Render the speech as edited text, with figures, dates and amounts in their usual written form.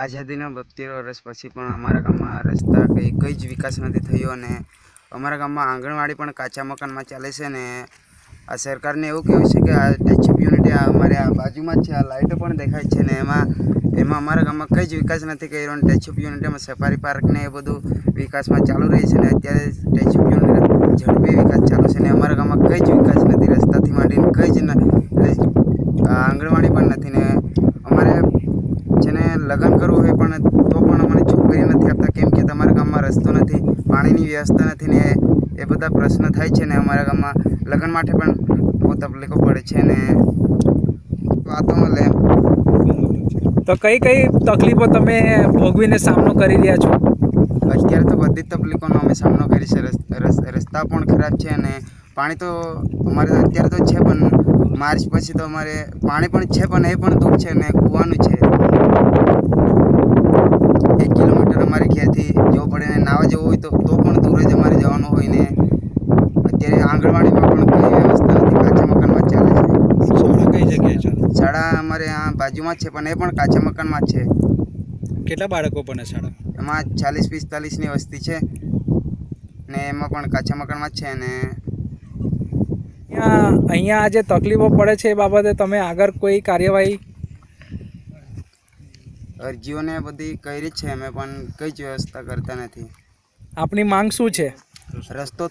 આઝાદીના 72 વર્ષ પછી પણ અમારા ગામમાં રસ્તા કંઈ જ વિકાસ નથી થયો અને અમારા ગામમાં આંગણવાડી પણ કાચા મકાનમાં ચાલે છે ને આ સરકારને એવું કહેવું છે કે આ સ્ટેચ્યુ ઓફ યુનિટી અમારે આ બાજુમાં જ છે, આ લાઇટો પણ દેખાય છે ને એમાં અમારા ગામમાં કંઈ જ વિકાસ નથી કર્યો અને સ્ટેચ્યુ ઓફ યુનિટીમાં સફારી પાર્ક ને એ બધું વિકાસમાં ચાલુ રહી છે ને અત્યારે સ્ટેચ્યુ ઓફ યુનિટી ઝડપી વિકાસ ચાલુ છે ને અમારા ગામમાં કંઈ જ વિકાસ નથી, રસ્તાથી માંડીને કંઈ જ એટલે આંગણવાડી પણ નથી ને અમારે જેને લગ્ન કરવું હોય પણ તો પણ અમને છોકરી નથી આપતા કેમ કે તમારા ગામમાં રસ્તો નથી, પાણીની વ્યવસ્થા નથી ને એ બધા પ્રશ્ન થાય છે ને અમારા ગામમાં લગ્ન માટે પણ બહુ તકલીફો પડે છે ને વાતો મળે. તો કઈ કઈ તકલીફો તમે ભોગવીને સામનો કરી રહ્યા છો? અત્યારે તો બધી જ તકલીફોનો અમે સામનો કરી છે. રસ્તા પણ ખરાબ છે અને પાણી તો અમારે અત્યારે તો છે પણ માર્ચ પછી તો અમારે પાણી પણ છે પણ એ પણ દૂર છે ને કૂવાનું છે. 1 કિલોમીટર અમારે ઘેરથી જવું પડે ને નાવા જવું હોય તો પણ દૂર જ અમારે જવાનું હોય ને અત્યારે આંગણવાડીમાં પણ કંઈ વ્યવસ્થા નથી, કાચા મકાનમાં ચાલે છે. શાળા કઈ જગ્યાએ છે? શાળા અમારે આ બાજુમાં જ છે પણ એ પણ કાચા મકાનમાં જ છે. કેટલા બાળકો ભણે શાળા? એમાં 40-45ની વસ્તી છે ને એમાં પણ કાચા મકાનમાં જ છે ને અહીંયા આજે તકલીફો પડે છે એ બાબતે તમે આગળ કોઈ કાર્યવાહી? અરજીઓને બધી કરી જ છે અમે પણ કંઈ જ વ્યવસ્થા કરતા નથી. આપની માંગ શું છે? રસ્તો